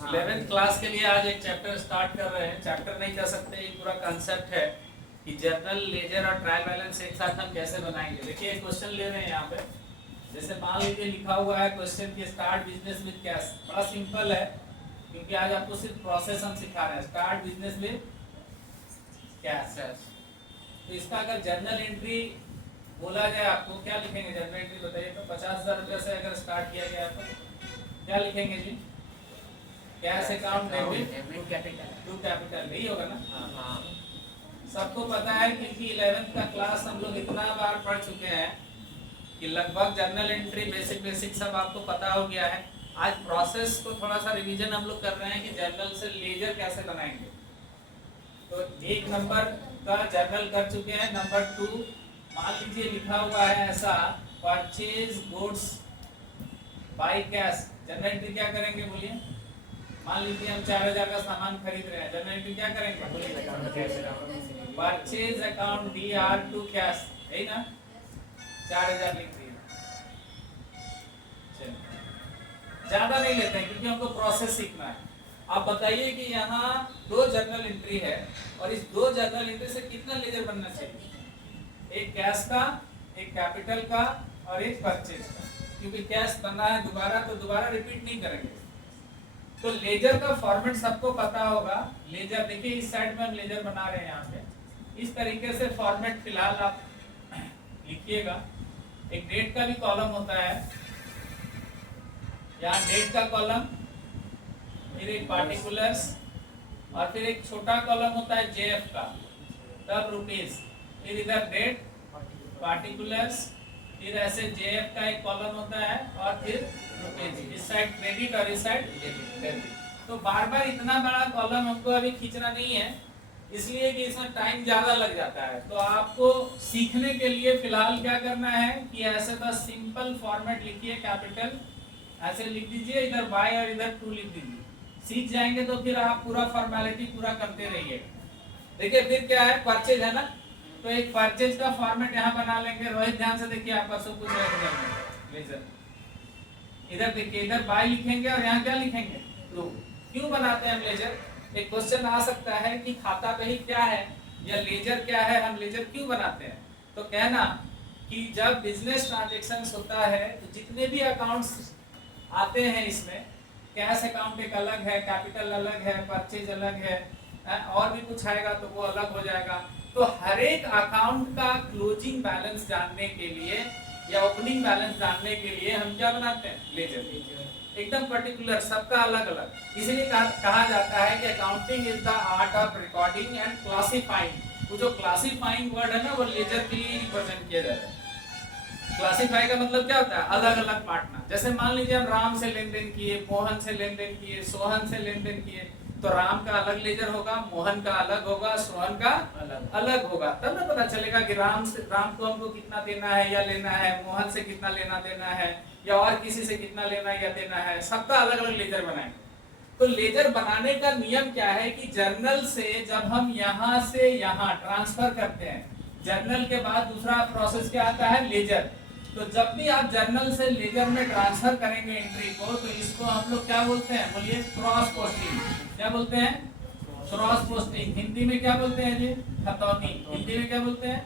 11th class के लिए आज एक चैप्टर स्टार्ट कर रहे हैं। चैप्टर नहीं कह सकते, ये पूरा कंसेप्ट है कि जर्नल, लेजर और ट्रायल बैलेंस एक साथ हम कैसे बनाएंगे। देखिए एक क्वेश्चन ले रहे हैं यहाँ पे, जैसे मान लीजिए लिखा हुआ है क्वेश्चन की स्टार्ट बिजनेस विद कैश। बड़ा सिंपल है क्योंकि आज आपको सिर्फ प्रोसेस हम सिखा रहे हैं। Start business with cash. तो इसका अगर जर्नल एंट्री बोला जाए आपको, क्या लिखेंगे जर्नल एंट्री बताइए। तो 50,000 रुपये से अगर स्टार्ट किया गया तो क्या लिखेंगे जी? Cash account debit to capital, यही होगा ना। सबको पता है क्योंकि 11th का क्लास हम लोग इतना बार पढ़ चुके हैं कि लगभग जर्नल एंट्री बेसिक सब आपको पता हो गया है। आज प्रोसेस को थोड़ा सा रिवीजन हम लोग कर रहे हैं कि जर्नल से लेजर कैसे बनाएंगे। तो 1 नंबर का जर्नल कर चुके हैं। नंबर 2 मान लीजिए लिखा हुआ है ऐसा, purchase goods by cash. Journal entry क्या करेंगे बोलिए? मान लीजिए हम 4,000 का सामान खरीद रहे हैं, जर्नल एंट्री क्या करेंगे? Purchase account DR to cash, यही ना। 4,000 लिख दिए। ज्यादा नहीं लेते हैं क्योंकि हमको प्रोसेस सीखना है। आप बताइए कि यहाँ 2 जर्नल एंट्री है और इस 2 जर्नल एंट्री से कितना लेजर बनना चाहिए? एक कैश का, एक कैपिटल का और एक परचेज का। क्योंकि कैश बना है दोबारा, तो दोबारा रिपीट नहीं करेंगे। तो लेजर का फॉर्मेट सबको पता होगा। लेजर देखिए इस साइड में हम लेजर बना रहे हैं यहाँ पे। इस तरीके से फॉर्मेट फिलहाल आप लिखिएगा। एक डेट का भी कॉलम होता है, यहाँ डेट का कॉलम, फिर एक पार्टिकुलर्स और फिर एक छोटा कॉलम होता है JF का, तब रुपीस, फिर इधर डेट, पार्टिकुलर्स, फिर ऐसे JF का एक कॉलम होता है और फिर रुपीस। इस साइड क्रेडिट और इस साइड डेबिट। तो बार बार इतना बड़ा कॉलम हमको अभी खींचना नहीं है, इसलिए कि इसमें टाइम ज्यादा लग जाता है। तो आपको सीखने के लिए फिलहाल क्या करना है कि ऐसे बस सिंपल फॉर्मेट लिखिए। कैपिटल ऐसे लिख दीजिए, इधर बाय और इधर टू लिख दीजिए। सीख जाएंगे तो फिर आप पूरा फॉर्मेलिटी पूरा करते रहिए। देखिए फिर क्या है, परचेज है ना, तो एक परचेज का फॉर्मेट यहाँ बना लेंगे। रोहित ध्यान से देखिए, आपका सब कुछ लेजर। इधर देखिए, इधर बाय लिखेंगे और यहाँ क्या लिखेंगे? टू। क्यों बनाते हैं हम लेजर? एक क्वेश्चन आ सकता है कि खाता बही क्या है या लेजर क्या है, हम लेजर क्यों बनाते हैं? तो कहना कि जब बिजनेस ट्रांजैक्शंस होता है तो जितने भी अकाउंट्स आते हैं इसमें, कैश अकाउंट एक अलग है, कैपिटल अलग है, परचेज अलग है, और भी कुछ आएगा तो वो अलग हो जाएगा। तो हर एक अकाउंट का क्लोजिंग बैलेंस जानने के लिए या ओपनिंग बैलेंस जानने के लिए हम क्या बनाते हैं? लेजर। एकदम पर्टिकुलर, सबका अलग अलग। इसलिए कहा जाता है कि accounting is the art of recording and classifying. वो जो क्लासिफाइंग वर्ड है ना, वो लेजर के लिए रिप्रेजेंट किया जाता है। क्लासिफाई का मतलब क्या होता है? अलग अलग बांटना। जैसे मान लीजिए हम राम से लेन देन किए, मोहन से लेन देन किए, सोहन से लेन देन किए, तो राम का अलग लेजर होगा, मोहन का अलग होगा, सोहन का अलग होगा। तब ना पता चलेगा कि राम को हमको कितना देना है या लेना है, मोहन से कितना लेना देना है, या और किसी से कितना लेना या देना है। सबका अलग अलग लेजर बनाएंगे। तो लेजर बनाने का नियम क्या है कि जर्नल से जब हम यहाँ से यहाँ ट्रांसफर करते हैं, जर्नल के बाद दूसरा प्रोसेस क्या आता है? लेजर। तो जब भी आप जर्नल से लेजर में ट्रांसफर करेंगे एंट्री को, तो इसको हम लोग क्या बोलते हैं? बोलिए, क्रॉस पोस्टिंग। क्या बोलते हैं? Cross posting. हिंदी में क्या बोलते हैं जी? खतौनी। हिंदी में क्या बोलते हैं?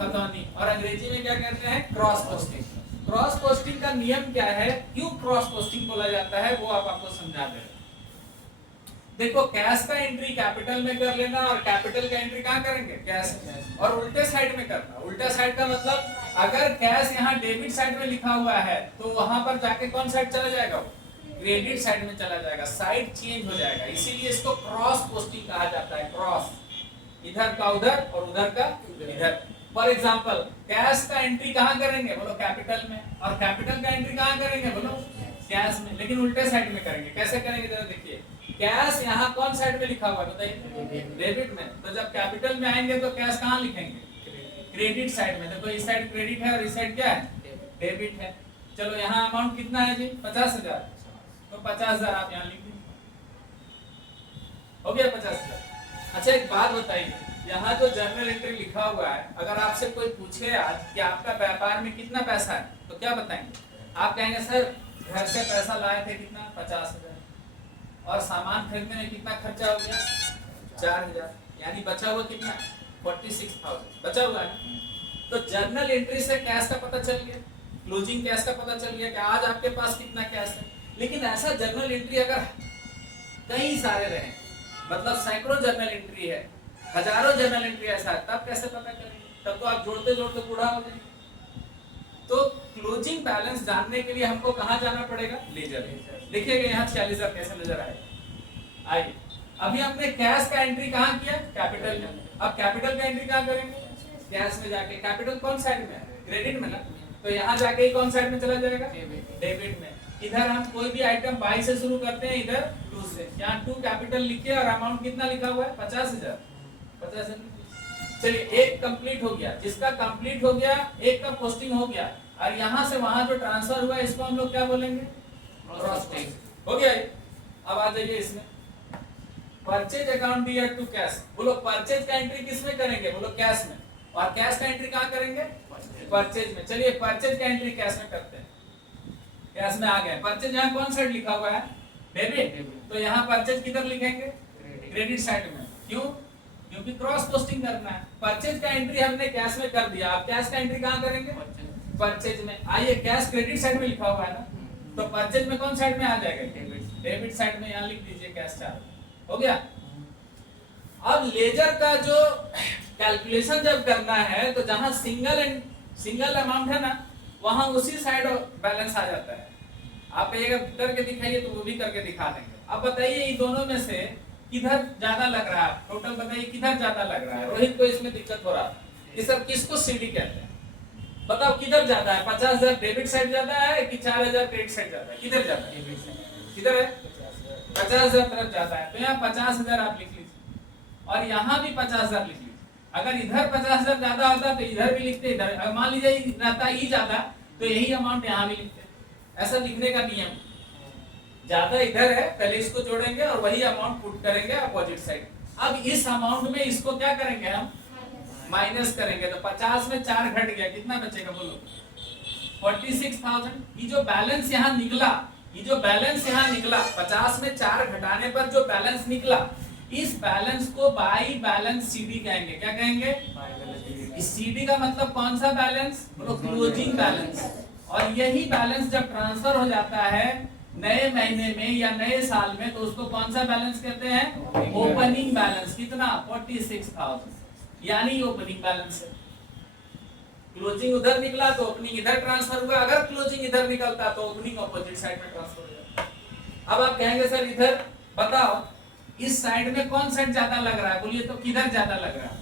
खतौनी। और अंग्रेजी में क्या कहते हैं? Cross posting. क्रॉस पोस्टिंग का नियम क्या है, क्यों क्रॉस पोस्टिंग बोला जाता है, वो आपको समझा दे। देखो, कैश का एंट्री कैपिटल में कर लेना और कैपिटल का एंट्री कहाँ करेंगे? कैश। और उल्टे साइड में करना। उल्टा साइड का मतलब अगर कैश यहाँ डेबिट साइड में लिखा हुआ है तो वहां पर जाके कौन साइड चला जाएगा? क्रेडिट साइड में चला जाएगा, साइड चेंज हो जाएगा। इसीलिए इसको क्रॉस पोस्टिंग कहा जाता है। क्रॉस, इधर का उधर और उधर का इधर। फॉर एग्जाम्पल, कैश का एंट्री कहाँ करेंगे? बोलो, कैपिटल में। और कैपिटल का एंट्री कहाँ करेंगे? बोलो, कैश में। लेकिन उल्टे साइड में करेंगे। कैसे करेंगे जरा देखिए। कैश यहाँ कौन साइड में लिखा हुआ है बताइए? डेबिट में। तो जब कैपिटल में आएंगे तो कैश कहाँ लिखेंगे? क्रेडिट साइड में। देखो, इस साइड क्रेडिट है और इस साइड क्या है? डेबिट है। चलो, यहाँ अमाउंट कितना है जी? 50,000। तो 50,000 आप यहाँ लिख दीजिए, हो गया 50,000। अच्छा, एक बात बताइए, यहाँ जो जर्नल एंट्री लिखा हुआ है, अगर आपसे कोई पूछे आज कि आपका व्यापार में कितना पैसा है, तो क्या बताएंगे? आप कहेंगे सर घर से पैसा लाए थे, कितना? 50,000। और सामान खरीदने में कितना खर्चा हो गया 4000, यानी बचा हुआ कितना 46,000 बचा हुआ है ना। तो जर्नल एंट्री से कैश का पता चल गया, क्लोजिंग कैश का पता चल गया कि आज आपके पास कितना कैश है। लेकिन ऐसा जर्नल एंट्री अगर कई सारे रहे, मतलब सैकड़ों जर्नल एंट्री है, हजारों जर्नल एंट्री ऐसा है, तब कैसे पता करेंगे? तब तो आप जोड़ते जोड़ते बूढ़ा हो जाएंगे। तो क्लोजिंग बैलेंस जानने के लिए हमको कहाँ जाना पड़ेगा? लेजर। देखिएगा यहाँ 46,000 कैसे नजर आएगा। आइए, अभी हमने कैश का एंट्री कहाँ किया? कैपिटल में। अब कैपिटल का एंट्री कहाँ करेंगे? कैश में जाके। कैपिटल कौन साइड में है? क्रेडिट में ना, तो यहाँ जाके ही कौन साइड में चला जाएगा? डेबिट में। इधर हम कोई भी आइटम बाई से शुरू करते हैं, इधर टू से। यहाँ 2 कैपिटल लिखिए और अमाउंट कितना लिखा हुआ है? 50,000। 50,000। चलिए, एक कंप्लीट हो गया, जिसका कंप्लीट हो गया, एक का पोस्टिंग हो गया, और यहाँ से वहां जो ट्रांसफर हुआ इसको हम लोग क्या बोलेंगे? क्रॉसिंग। हो गया। अब आ जाइए इसमें, purchase account dear to cash. बोलो परचेज का एंट्री किस में करेंगे? बोलो कैश में। और कैश का एंट्री कहाँ करेंगे? परचेज में। चलिए परचेज का एंट्री कैश में करते हैं। कैश में आ गए। परचेज यहाँ कौन साइड लिखा हुआ है? डेबिट। तो यहाँ परचेज किधर लिखेंगे? क्रेडिट साइड में। क्यों? क्योंकि क्रॉस पोस्टिंग करना है। परचेज का एंट्री हमने कैश में कर दिया, अब कैश का एंट्री कहाँ करेंगे? परचेज में। आइए, कैश क्रेडिट साइड में लिखा हुआ है ना, तो परचेज में कौन साइड में आ जाएगा? डेबिट साइड में। यहाँ लिख दीजिए कैश चार्ज। हो गया। अब लेजर का जो कैलकुलेशन जब करना है, तो जहां सिंगल अमाउंट है ना, वहां उसी साइड बैलेंस आ जाता है। आप एक करके दिखाइए तो वो भी करके दिखा देंगे। अब बताइए इन दोनों में से किधर ज्यादा लग रहा है? टोटल बताइए किधर ज्यादा लग रहा है? रोहित को इसमें दिक्कत हो रहा है कि सर किसको सीडी कहते हैं? बताओ किधर ज्यादा है? 50,000 डेबिट साइड ज्यादा है कि 4,000 क्रेडिट साइड ज्यादा है? किधर ज्यादा है? किधर है? 50,000 तरफ ज्यादा है। तो यहाँ 50,000 आप लिख लीजिए, और यहाँ भी 50,000 लिख लीजिए। अगर इधर 50,000 ज्यादा होता तो इधर भी लिखते, इधर मान लीजिए रहता ही ज्यादा, तो यही अमाउंट यहाँ भी लिखते। ऐसा लिखने का नियम, ज्यादा इधर है, पहले इसको जोड़ेंगे और वही अमाउंट पुट करेंगे अपोजिट साइड। अब इस अमाउंट में इसको क्या करेंगे? हम माइनस करेंगे। तो 50 में 4 घट गया, कितना बचेगा? बोलो 46,000। ये जो बैलेंस यहाँ निकला, ये जो बैलेंस यहाँ निकला, 50 में 4 घटाने पर जो बैलेंस निकला, इस बैलेंस को बाई बैलेंस सीडी कहेंगे। क्या कहेंगे? इस सीडी का मतलब कौन सा बैलेंस? बोलो क्लोजिंग बैलेंस। और यही बैलेंस जब ट्रांसफर हो जाता है नए महीने में या नए साल में, तो उसको कौन सा बैलेंस कहते हैं? Opening balance. कितना? 46,000, यानी ओपनिंग बैलेंस है। क्लोजिंग उधर निकला तो ओपनिंग इधर ट्रांसफर हुआ। अगर क्लोजिंग इधर निकलता तो ओपनिंग ऑपोजिट साइड में ट्रांसफर हो जाता। अब आप कहेंगे सर इधर बताओ, इस साइड में कौन साइड ज्यादा लग रहा है? बोलिए तो किधर ज्यादा लग रहा है?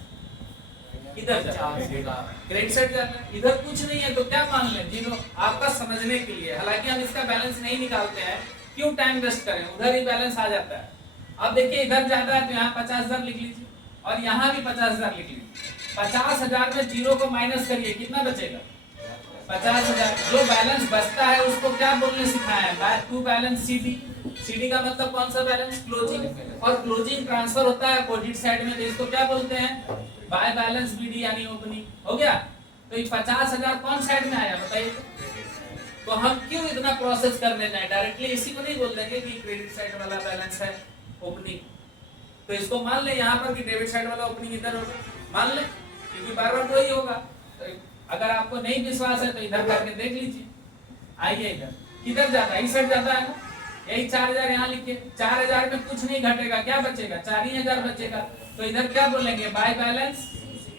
इधर ज्यादा, क्रेडिट साइड ज्यादा। इधर कुछ नहीं है तो क्या मान लें? जीरो। आपका समझने के लिए, हालांकि हम इसका बैलेंस नहीं निकालते हैं, क्यों टाइम वेस्ट करें, उधर ही बैलेंस आ जाता है। अब देखिए इधर ज्यादा है तो यहाँ 50,000 लिख लीजिए, और यहाँ भी 50,000 लिख लीजिए। 50,000 में जीरो को माइनस करिए, कितना बचेगा? 50,000। जो बैलेंस बचता है उसको क्या बोलने सिखाया है? To balance CD. सीडी का मतलब कौन सा बैलेंस? क्लोजिंग। और क्लोजिंग ट्रांसफर होता है अपोजिट साइड में, तो इसको क्या बोलते हैं? बाय बैलेंस बीडी, यानी ओपनिंग। हो गया। तो ये 50,000 कौन साइड में आया बताइए? तो हम क्यों इतना प्रोसेस करने जाए? डायरेक्टली इसी को नहीं बोल देंगे कि क्रेडिट साइड वाला बैलेंस है ओपनिंग। तो इसको मान ले यहाँ पर कि डेबिट साइड वाला ओपनिंग इधर होगा, मान ले, क्योंकि बार बार वही होगा। तो अगर आपको नहीं विश्वास है तो इधर करके देख लीजिए। आइए इधर किधर जाता है? इस साइड जाता है ना, यही 4,000 यहाँ लिखिए। 4,000 में कुछ नहीं घटेगा, क्या बचेगा? 4,000 बचेगा। तो इधर क्या बोलेंगे? By balance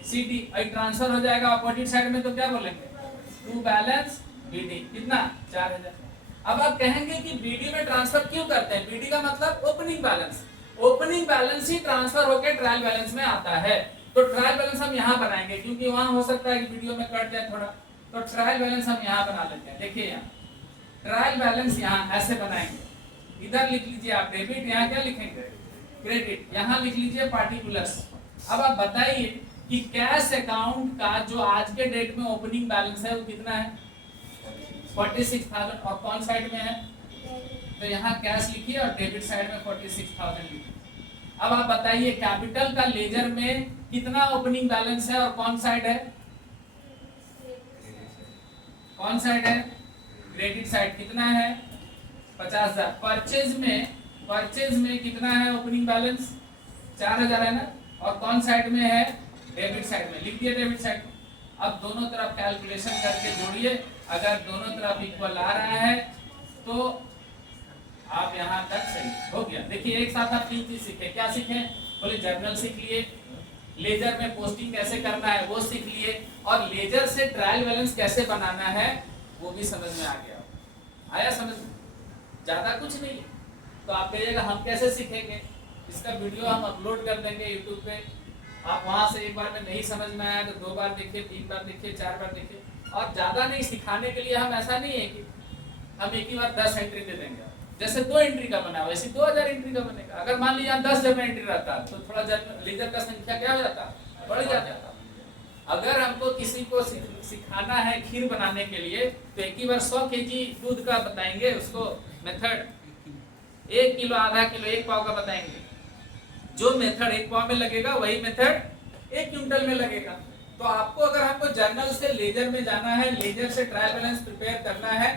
CD. ट्रांसफर हो जाएगा अपोजिट साइड में, तो क्या बोलेंगे? To balance BD. कितना? 4,000। अब आप कहेंगे कि बीडी में ट्रांसफर क्यों करते हैं? बीडी का मतलब ओपनिंग बैलेंस। ओपनिंग बैलेंस ही ट्रांसफर होकर ट्रायल बैलेंस में आता है। तो ट्रायल बैलेंस हम यहाँ बनाएंगे, क्योंकि वहां हो सकता है कि वीडियो में कट जाए थोड़ा, तो ट्रायल बैलेंस हम यहाँ बना लेते हैं। देखिए यहाँ ट्रायल बैलेंस यहाँ ऐसे बनाएंगे। इधर लिख लीजिए आप डेबिट, यहाँ क्या लिखेंगे? क्रेडिट। यहाँ लिख लीजिए पार्टिकुलर्स। अब आप बताइए कि कैश अकाउंट का जो आज के डेट में ओपनिंग बैलेंस है वो कितना है? 46,000। और कौन साइड में है? तो यहाँ कैश लिखिए और डेबिट साइड में 46,000 लिखिए। अब आप बताइए कैपिटल का लेजर में कितना ओपनिंग बैलेंस है और कौन साइड है? कौन साइड है? Credit side. कितना है? 50,000। परचेज में परचेज में कितना है ओपनिंग बैलेंस 4000 है ना, और कौन साइड में है डेबिट साइड में, लिख दिया डेबिट साइड में। अब दोनों तरफ कैलकुलेशन करके जोड़िए, अगर दोनों तरफ इक्वल आ रहा है तो आप यहाँ तक सही हो गया। देखिए एक साथ आप 3 चीज सीखे, क्या सीखे, बोले जर्नल सीख लिए, लेजर में पोस्टिंग कैसे करना है वो सीख लिए, और लेजर से ट्रायल बैलेंस कैसे बनाना है वो भी समझ में आ गया। आया समझ में? ज्यादा कुछ नहीं है। तो आप कहिएगा हम कैसे सीखेंगे, इसका वीडियो हम अपलोड कर देंगे यूट्यूब पे, आप वहां से एक बार में नहीं समझ में आया तो 2 बार देखिए, 3 बार देखिए, 4 बार देखिए। और ज्यादा नहीं सिखाने के लिए हम ऐसा नहीं है कि हम एक ही बार 10 एंट्री दे देंगे, जैसे 2 एंट्री का बना वैसे 2000 एंट्री का बनेगा। अगर मान लीजिए 10 जब एंट्री रहता तो थोड़ा लीडर का संख्या क्या हो जाता, बढ़ जाता। अगर हमको किसी को सिखाना है खीर बनाने के लिए तो एक ही बार 100 केजी दूध का बताएंगे उसको मेथड, 1 किलो, आधा किलो, 1 पाव का बताएंगे। जो मेथड 1 पाव में लगेगा वही मेथड 1 क्विंटल में लगेगा। तो आपको अगर हमको जर्नल से लेजर में जाना है, लेजर से ट्रायल बैलेंस प्रिपेयर करना है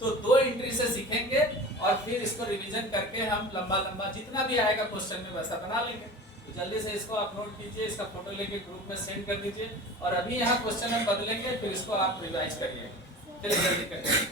तो 2 एंट्री से सीखेंगे और फिर इसको रिवीजन करके हम लंबा लंबा जितना भी आएगा क्वेश्चन में वैसा बना लेंगे। तो जल्दी से इसको अपलोड कीजिए, इसका फोटो लेके ग्रुप में सेंड कर दीजिए, और अभी यहाँ क्वेश्चन हम बदलेंगे फिर इसको आप रिवाइज करिए। चलिए जल्दी करिए।